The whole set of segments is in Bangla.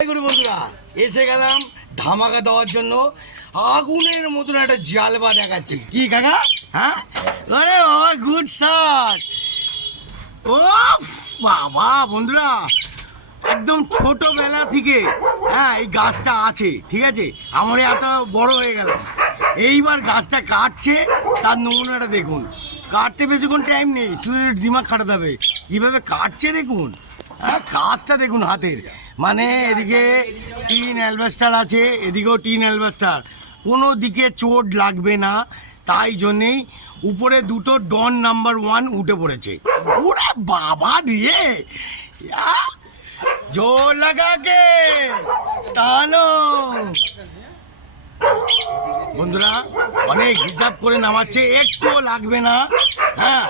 বন্ধুরা এসে গেলাম ধামাকা দেওয়ার জন্য। আগুনের মতন একটা জালবা দেখাচ্ছি। কি কাকা? হ্যাঁ, আরে বাবা, গুড শট। ও বাবা বন্ধুরা, একদম ছোটবেলা থেকে এই গাছটা আছে, ঠিক আছে? আমার এত বড় হয়ে গেলাম, এইবার গাছটা কাটছে, তার নমুনাটা দেখুন। কাটতে বেশিক্ষণ টাইম নেই, শুধু দিমাগ খাটাতে হবে। কীভাবে কাটছে দেখুন, কাজটা দেখুন হাতের। মানে এদিকে টিন অ্যালবাস্টার আছে, এদিকেও টিন অ্যালবাস্টার, কোনো দিকে চোট লাগবে না, তাই জন্যেই উপরে দুটো ডন নাম্বার 1 উঠে পড়েছে। ওরে বাবা রে, জোর লাগাকে টানো বন্ধুরা, অনেক হিসাব করে নামাচ্ছে, একটুও লাগবে না। হ্যাঁ,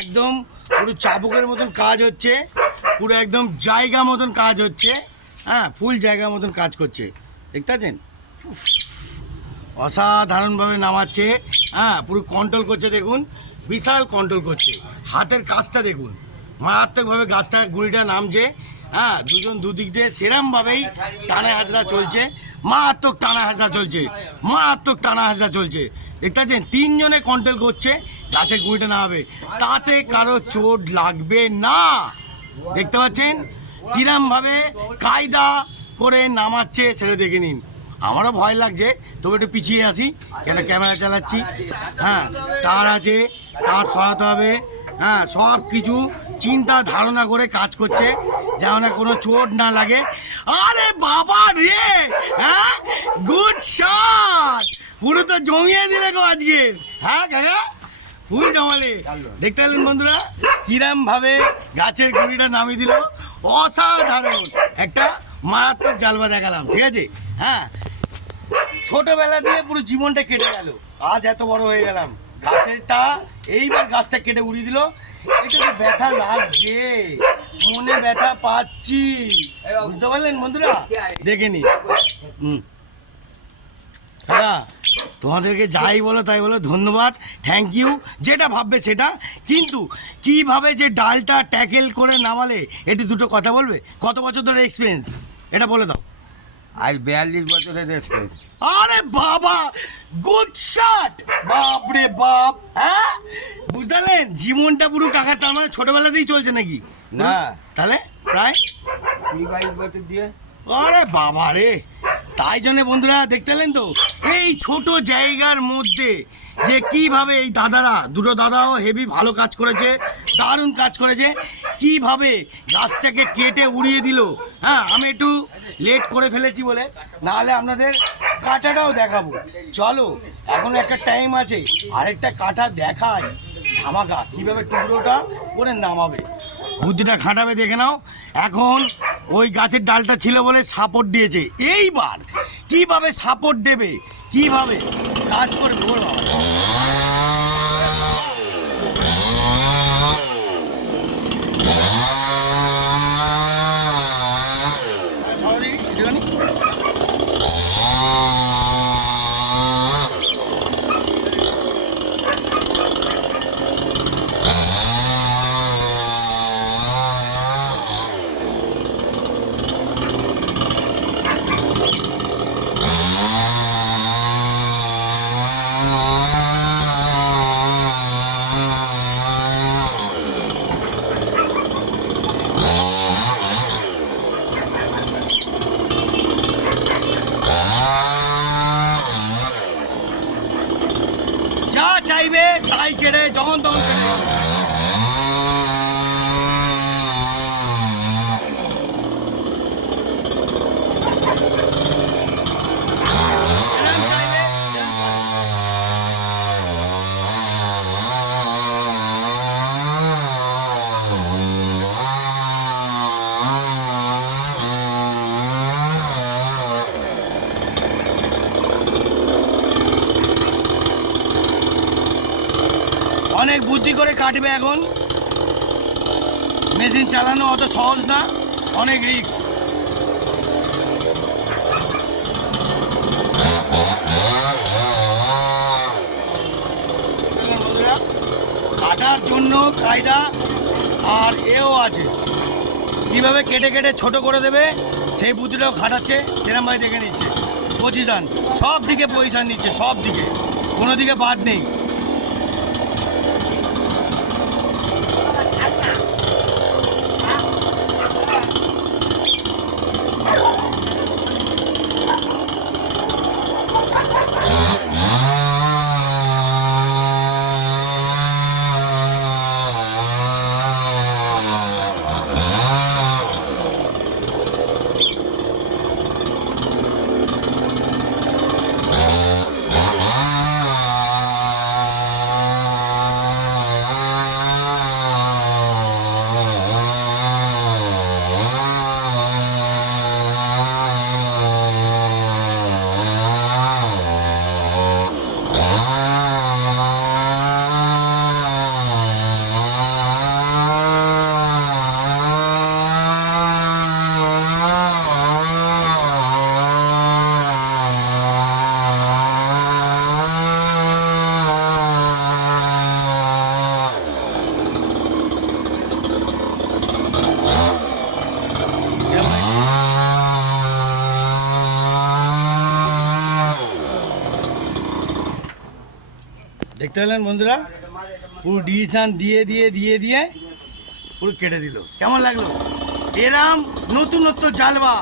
একদম পুরো চাবুকের মতন কাজ হচ্ছে, পুরো একদম জায়গা মতন কাজ হচ্ছে। হ্যাঁ, ফুল জায়গা মতন কাজ করছে, দেখতে পাচ্ছেন? অসাধারণভাবে নামাচ্ছে। হ্যাঁ, পুরো কন্ট্রোল করছে, দেখুন বিশাল কন্ট্রোল করছে। হাতের কাজটা দেখুন, মারাত্মকভাবে গাছটা গুঁড়িটা নামছে। হ্যাঁ, দুজন দুদিক দিয়ে সেরমভাবেই টানা হাজরা চলছে, মারাত্মক টানা হাজরা চলছে, মারাত্মক টানা হাজরা চলছে। দেখতে পাচ্ছেন, তিনজনে কন্ট্রোল করছে গাছের গুঁড়িটা নামাবে, তাতে কারো চোট লাগবে না। দেখতে পাচ্ছেন কিরমভাবে কায়দা করে নামাচ্ছে, সেটা দেখে নিন। আমারও ভয় লাগছে, তবে একটু পিছিয়ে আসি, কেন ক্যামেরা চালাচ্ছি। হ্যাঁ, তার আছে, তার সরাতে হবে। হ্যাঁ, সব কিছু চিন্তা ধারণা করে কাজ করছে, যেন কোনো চোট না লাগে। আরে বাবা রে, হ্যাঁ, গুড শট, পুরো তো জমিয়ে দিলে গো আজকের। হ্যাঁ কাকা, ফুল জমালে। দেখতে পেলেন বন্ধুরা, কিরমভাবে গাছের গুঁড়িটা নামিয়ে দিল। অসাধারণ একটা মারাত্মক জালবা দেখালাম, ঠিক আছে? হ্যাঁ, ছোটবেলা দিয়ে পুরো জীবনটা কেটে গেল, আজ এত বড় হয়ে গেলাম। গাছেরটা এইবার গাছটা কেটে উড়িয়ে দিল। এটা তো ব্যথা লাগছে, মনে ব্যথা পাচ্ছি, বুঝতে পারলেন বন্ধুরা? দেখে নি। দাদা, তোমাদেরকে যাই বলো তাই বলো, ধন্যবাদ, থ্যাংক ইউ, যেটা ভাববে সেটা। কিন্তু কিভাবে যে ডালটা ট্যাকেল করে নামালে, এটি দুটো কথা বলবে। কত বছর ধরে এক্সপিরিয়েন্স, এটা বলে দাও। আজ 42 বছরের এক্সপিরিয়েন্স। আরে বাবা, গুড শট, বাপ রে বাপ। হ্যাঁ, বুঝলেন জীবনটা পুরো কাকার, তার মানে ছোটবেলাতেই চলছে নাকি? না, তাহলে প্রায় 22 বছর দিয়ে। আরে বাবা রে, তাই জন্য বন্ধুরা দেখতে পেলেন তো, এই ছোট জায়গার মধ্যে যে কিভাবে এই দাদারা, দুটো দাদাও হেভি ভালো কাজ করেছে, দারুণ কাজ করেছে। কিভাবে গাছটাকে কেটে উড়িয়ে দিল। হ্যাঁ, আমি একটু লেট করে ফেলেছি বলে, নাহলে আপনাদের কাঁটাটাও দেখাবো। চলো, এখন একটা টাইম আছে, আরেকটা কাঁটা দেখাই, ধামাকা কিভাবে টুকরোটা করে নামাবে, বুদ্ধিটা খাটাবে, দেখে নাও। এখন ওই গাছের ডালটা ছিল বলে সাপোর্ট দিয়েছে, এইবার কিভাবে সাপোর্ট দেবে, কিভাবে কাজ করবে, ওর বাবা। যা চাইবে তাই কেড়ে, যখন তখন কেড়ে। অনেক বুদ্ধি করে কাটবে এখন, মেশিন চালানো অত সহজ না, অনেক রিস্ক। কাটার জন্য কায়দা আর এও আছে। কীভাবে কেটে কেটে ছোট করে দেবে সেই বুদ্ধিটাও খাটাচ্ছে, সেরকম ভাই দেখে নিচ্ছে। পজিশন সব দিকে পজিশন নিচ্ছে, সব দিকে, কোনো দিকে বাদ নেই। দেখতে পেলেন বন্ধুরা, পুরো ডিসিশন দিয়ে দিয়ে দিয়ে দিয়ে পুরো কেটে দিল। কেমন লাগলো? এরাম নতুনত্ব জালবা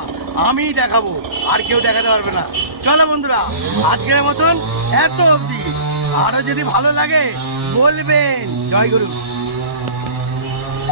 আমি দেখাবো, আর কেউ দেখাতে পারবে না। চলো বন্ধুরা, আজকের মতন এত অবধি। আরও যদি ভালো লাগে বলবেন। জয় গুরু।